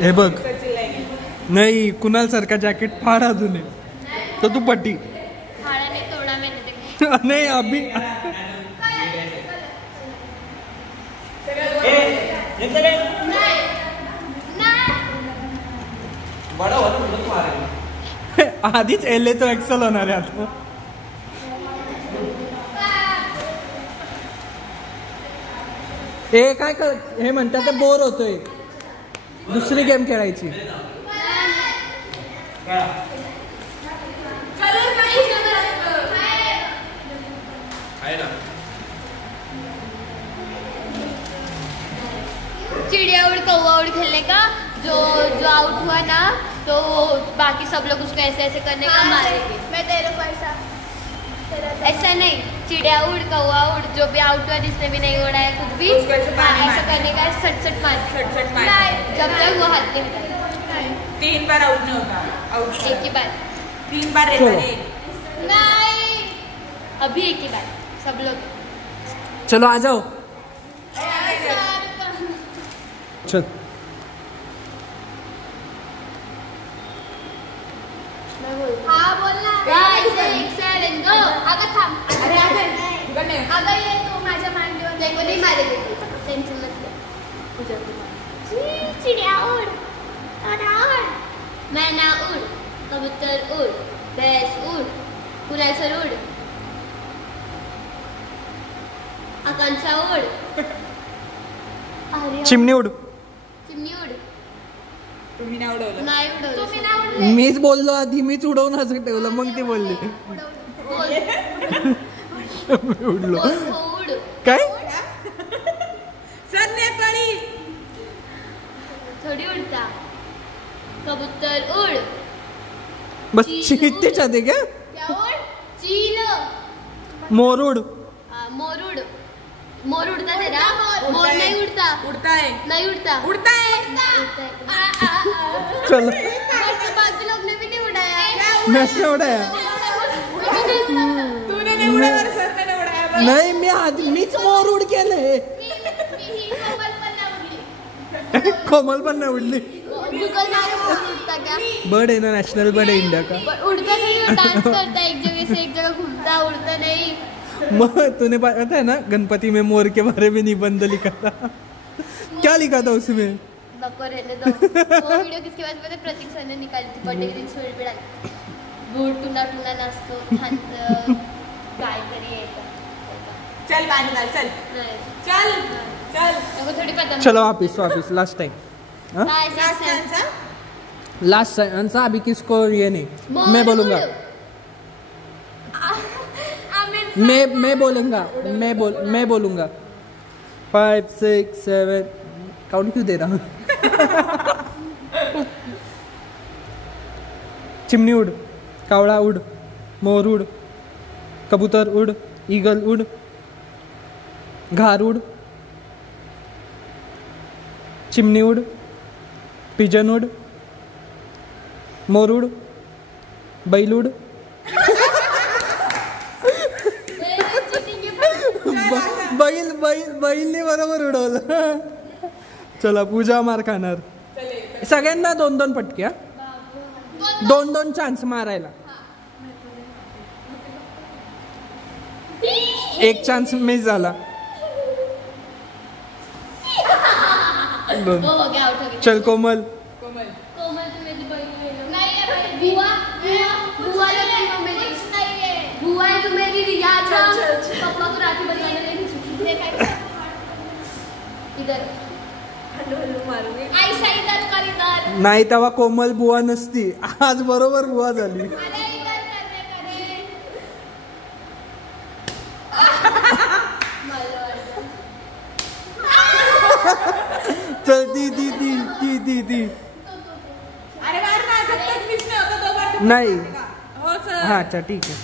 हे बघ नाही कुणाल सारखा जॅकेट फाड़ अजून तो तू पट्टी नहीं अभी आधीच एल तो एक्सेल होणार आहे आता हे काय कर हे म्हणतात ते बोर होतोय दुसरी गेम खेळायची चिड़िया उड़ कौवा उड़ खेलने का जो आउट हुआ ना तो बाकी सब लोग उसको ऐसे ऐसे करने का मारेंगे। मैं तेरे को ऐसा नहीं, चिड़िया उड़ कौवा उड़ जो भी आउट हुआ जिसने भी नहीं उड़ा है कुछ भी ऐसा करने का सट सट मार जब तक वो हाथ में 3 बार आउट नहीं होता आउट एक ही बार 3 बार रहता है नहीं अभी एक ही बार सब लोग चलो आ जाओ चल हाँ बोलना अगं थांब अगं ये तू माझ्या मांडीवर नाही मारेल टेन्शन नसलं चिड़िया उड़ मैना उड़ कबूतर उड़ भैंस उड़ कुणाल सर उड़ आकांक्षा उड़ चिमणी उड चिमणी उड़ तुम्ही नाही उडवलं नाही उडवलं मीच बोललो आधी मीच उडवून असं ठेवलं मग ती बोलली उडलो उड़ काय संध्याकाळी थोड़ी उड़ता कबूतर उड़ बस त्याच्यात आहे का क्या उड़ चील मोर उड मोर उड़ मोर उड़ता तेरा मोर नहीं उड़ता है नहीं उड़ता उड़ता है चलो बाकी लोग ने भी नहीं उड़ाया नसने उडाया तूने नहीं उड़ा और सर ने उड़ाया नाही मी आधी मीच मोर उड केलंय कोमल पण नाही उडली गूगल मोर उड़ता क्या बर्ड आहे ना नॅशनल बर्ड आहे इंडिया का उड़ता नहीं डांस करता एक जगह से एक जगह घूमता उड़ता नहीं मग तूने पता है ना गणपति में मोर के बारे में निबंध लिखा था क्या लिखा था उसमें बको रहने दो वो वीडियो किसके बाद पता प्रतीक सर ने निकाली थी बर्थडे के दिन स्टोरी पे डाली गोड टुना टुना नाचतो शांत काय तरी येतं चल पानी डाल चल चल चल नको थोडी पता चलो वापिस लास्ट टाइम काय लास्ट आंसर अभी किसको ये नहीं मैं बोलूंगा मैं बोलूंगा 5 6 7 काउंट क्यों दे रहा हूँ चिमनी उड़ कावड़ा उड़ मोर उड़ कबूतर उड़ ईगल उड़ घार उड़ चिमनी उड़ पिजन उड़ मोर उड़ बैल उड़ बैलने बरोबर उडवलं चला पूजा मार खाणार सगळ्यांना 2-2 पटक्या 2-2 चान्स मारायला एक चान्स मिस झाला चल कोमल कोमल तो मेरी बहन नहीं है बुआ बुआ लगती है मेरी नहीं है बुआ है तो मेरी याद पापा को राखी बंधवाने लेके देखा इधर मारूंगी ऐसा इधर कर इधर नाही तेव्हा कोमल बुवा नसती आज बरोबर बुवा झाली अरे इधर करे चल दी अरे बार ना जब तक मिस नहीं होता 2 बार नहीं हो सर हाँ अच्छा ठीक है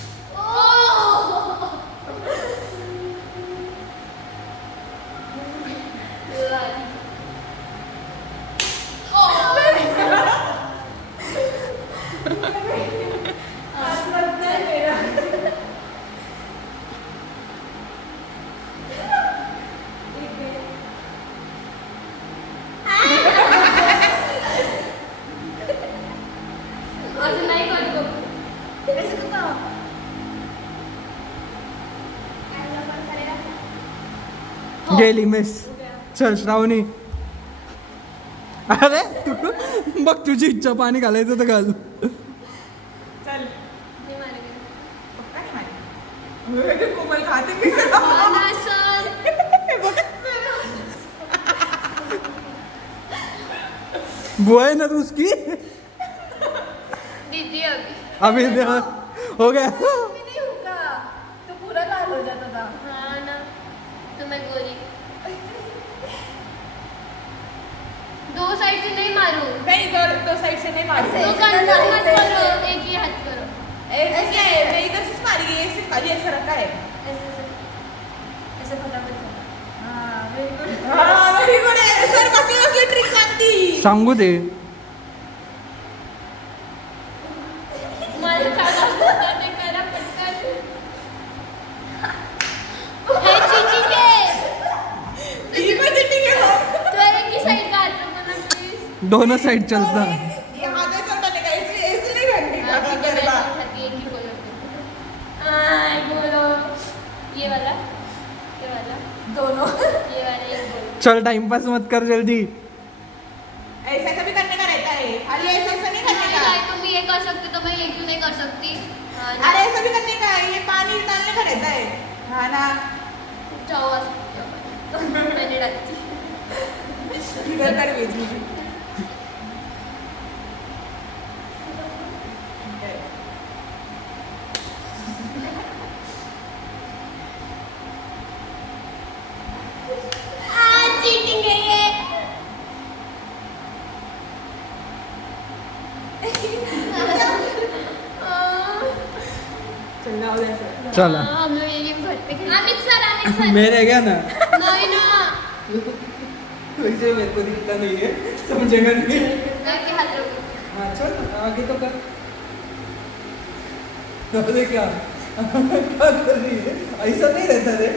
गेली मिस. चल श्रावणी. अरे बघ तुझी इच्छा, पाणी घालायचं तर घाल. चल कोमल खाते की बुआ है ना तू उसकी. दीदी अभी हो गया. तो पूरा लाल हो जाता था. हाँ ना, तो मैं गोरी. दो साइड से नहीं मारू. नहीं, दो साइड से नहीं मारू. तो कंट्रोल मत करो, एक ही हाथ करो. ऐसे मैं इधर से मारी गई, ऐसे खाली ऐसा रखा है. ऐसे फटाफट. हाँ वेरी गुड. सर कसली ट्रिक सांगती. सांगू दे. मला काय करते करा पटकन. हे चीटिंग आहे. ये पण चीटिंग है. तो एक ही साइड का हाथ रखो ना प्लीज. दोनों साइड चलता. ये हाथ ऐसा उठाने का, ऐसे ऐसे नहीं करने का. गरबा. एक ही बोलो. हाँ बोलो. ये वाला दोनों. ये वाला एक बोलो. चल टाइम पास मत कर जल्दी. ऐसा ऐसा भी करने का रहता है. खाली ऐसा ऐसा नहीं करने का. नहीं, तुम ये कर सकते तो मैं ये क्यों नहीं कर सकती. हाँ ना. अरे ऐसा भी करने का. ये पानी डालने का रहता है. हाँ ना. जाओ मैंने डालती. इधर कर भेज मुझे. चीटिंग है ये. चला हम लोग ये घर पे अमित सर मेरे गया ना. नहीं ना. वैसे मेरे को दिखता नहीं है, समझेगा नहीं. के हाथ रखो. हाँ चल आगे तो कर. अरे क्या क्या कर रही है, ऐसा नहीं रहता रे.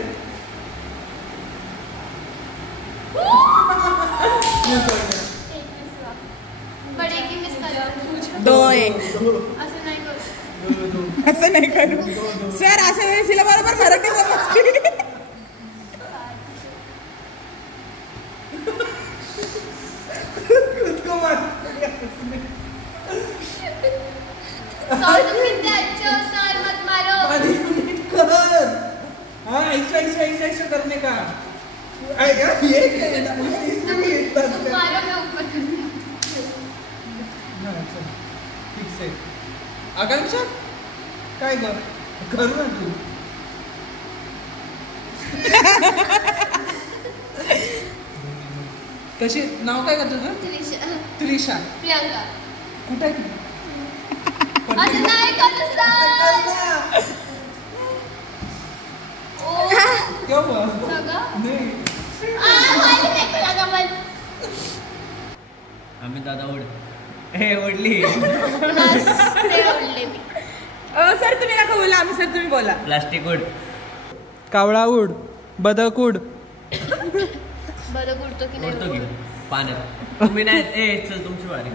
बड़े की मिस कर. दो एक. असं नाही करू. असं नाही करू सर. असं तिला बरोबर मराठी समजते. खुद को मार. सर तुम कितने अच्छे हो सर, मत मारो. कर. हाँ ऐसा ऐसा ऐसा ऐसा करने का. ये इसमें भी इतना. तुम मारो, मैं ऊपर. ठीक से. आकांक्षा काय कर ना तू. कशी नाव काय का तुझं. त्रिशा. प्रियंका. कुठे आहे ती? असं नाही करू सर. ओ क्यों हुआ? लगा. नहीं. मला देखो लगा मन. आम्ही दादा ओढ हे ओढली. ते ओढले मी. सर तुम्ही नका बोला. आम्ही सर तुम्ही बोला. प्लास्टिक ओढ. कावळा उड, बदक उड. बरं उडतो की ओढतो नाही. की पाण्यात. तुम्ही नाही. ए चल तुमची वारी.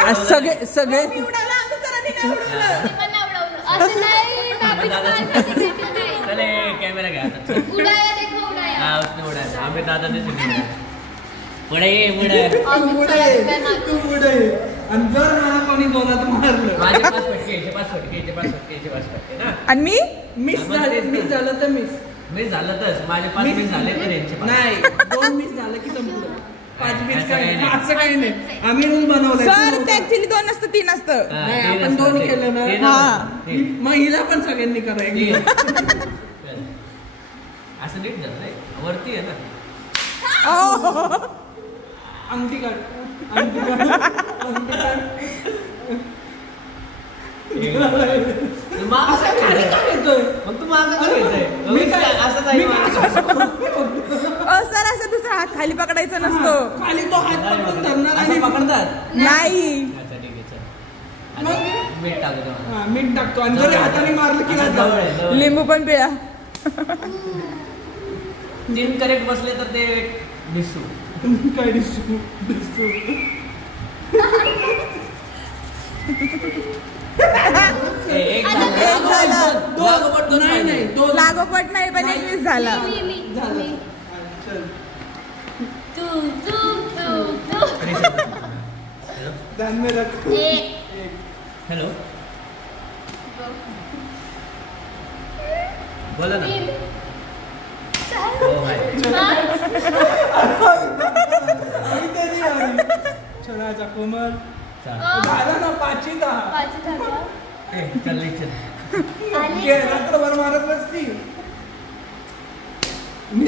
आज सगळे सगळे मी उडाला. आम्ही सरांनी नाही उडवलं. मी पण नाही उडवलं. असं नाही. आम्ही दादाची चले कॅमेरा घ्या आता. उडाया देखो उडाया. हा उसने उडायचं. आम्ही दादाने उडायचं. पुढे ये पुढे. तू पुढे. आणि जर मला कोणी जोरात मारलं. माझे 5 फटके याचे 5 फटके याचे 5 फटके याचे 5 फटके ना. आणि मी मिस झालं तर मिस. मी झालं तर माझे 5 मिस झाले तर यांचे 5. नाही 2 मिस झालं की संपलं. 5 मिस असं काही काही नाही. नाही. असं काही नाही. आम्ही रूल बनवलाय. सर ते ऍक्च्युली 2 असतं 3 असतं. नाही, आपण 2 केलं ना. हा. मग हिला पण सगळ्यांनी करायचं. असं नीट झालं रे. वरती आहे ना. अंगठी काढ. अंगठी काढ. अंगठी काढ. असं खाली का येतोय? मग तू मागं का येतोय? मी काय असं जाईल. सर असं दुसरा हात खाली पकडायचा नसतो. खाली तो हात पकडून धरणार असं आणि पकडतात. नाही. अच्छा ठीक आहे चल. मग? आता मीठ टाकू दे मला. हा, मीठ टाकतो आणि जरी हाताने मारलं की असं नाही जवळ जाऊ. आहे, जवळ आहे. लिंबू पण पिळा. 3 करेक्ट बसले तर ते दिसू. काय दिसतो दिसतो. एक झालं. लागोपाठ दोन नाही पाहिजे. नाही 2 लागोपाठ नाही पण 1 मिस झाला. मी झालं. चल तू तू तू तू हेलो ध्यान में रख एक हेलो बोला ना तीन हो हाय छणाचा कोमल चल झाला ना पाचीत हा. पाच झाल्या ए चल ले चल आले घे, रात्रभर मारत बसती मी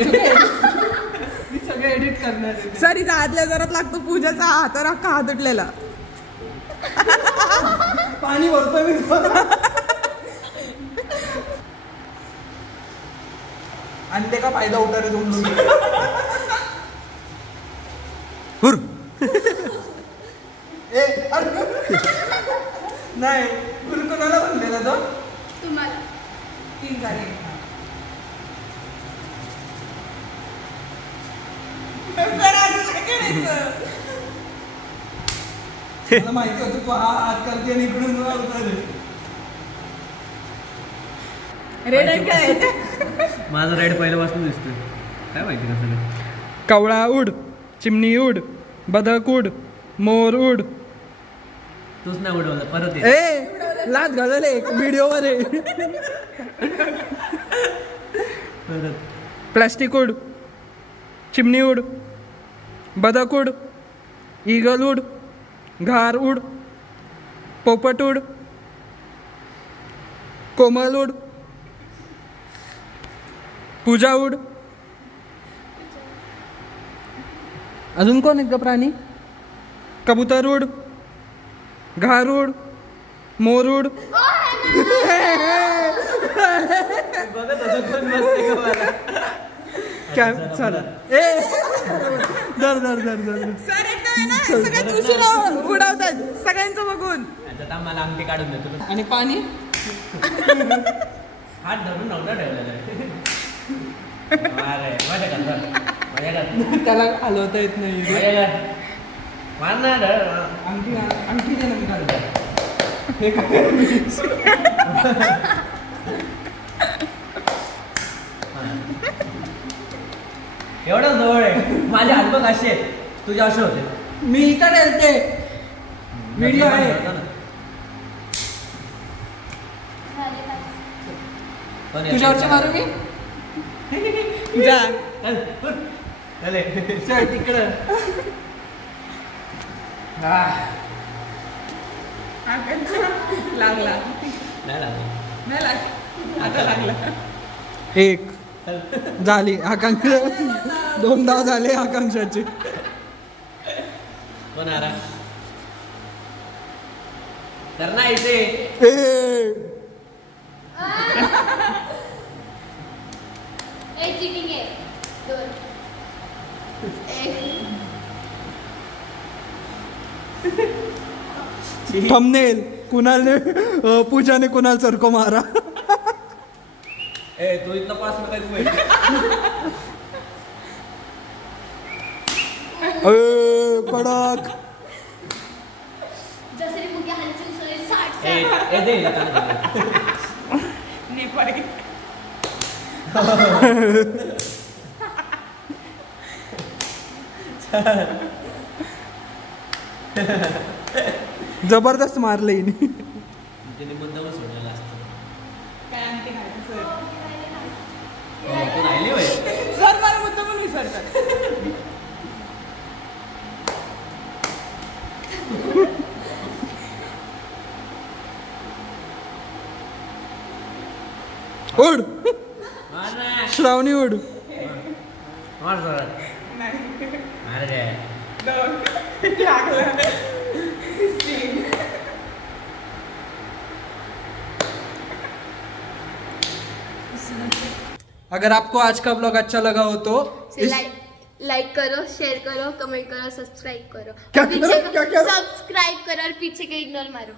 सगळे एडिट करणार आहे ते. सर हिचा आदल्या जोरात लागतो पूजाचा हातावर अख्खा हात उठलेला. पाणी भरतोय मी आणि ते का फायदा उठारे दोन ए अरे नाही तुला कोणाला म्हणलेला तो तुम्हाला 3 झाले. सर असं काय करायचं? मला माहिती होतं तू हा हात करते आणि इकडून उतारे. रेड आहे काय? माझा रेड पहिल्यापासून दिसतोय काय माहिती कसं कवळा उड चिमणी उड बदक उड मोर उड तूच नाही उडवलं परत ये ए लात घालले व्हिडिओ वर आहे परत प्लास्टिक उड चिमणी उड बदक उड ईगल उड घार उड पोपट उड कोमल उड पूजा उड अजून कोण एक प्राणी कबूतर उड घार उड मोर उड काय चला ए दर दर दर दर सर एकदम आहे ना सगळ्यात उशिरा उडवतात सगळ्यांचं बघून. आता मला अंगठी काढून देतो आणि पाणी हात धरून नव्हता ठेवलेला अरे माझ्या घरात माझ्या घरात त्याला हलवता येत नाही माझ्या घरात मार ना धर. अंगठी अंगठी दे ना मी घालतो. एवढं जवळ आहे माझे हात बघ असे आहेत. तुझे असे होते मी इथं गेलते व्हिडिओ आहे झाले पाच. तुझ्यावरची मारू मी जा. चले चल तिकडं लागला नाही लागलं नाही लागला आता लागला. एक झाली आकांक्षा 2 धाव झाले आकांक्षाचे कोण आरा तर ना इथे ए एक चिटिंग आहे 2 थंबनेल कुणालने पूजाने कुणाल सरको मारा ए तू इथं पास में काही पाहिजे कडक जसं मुगे हालची उसळी 60 ए ए दे हिला कान घाल. नेपाळी. जबरदस्त मारले हिने तिने मुद्दाम सोडलेला असतो काय आणखी नाही सर. हो तू राहिली होय सर मला मुद्दा पण विसरतात. उड मार ना श्रावणी उड मार जोरात नाही अरे काय लागला. अगर आपको आज का ब्लॉग अच्छा लगा हो तो लाइक करो, शेयर करो, कमेंट करो, सब्सक्राइब करो. क्या और पीछे करो? क्या? सब्सक्राइब करो और पीछे के इग्नोर मारो.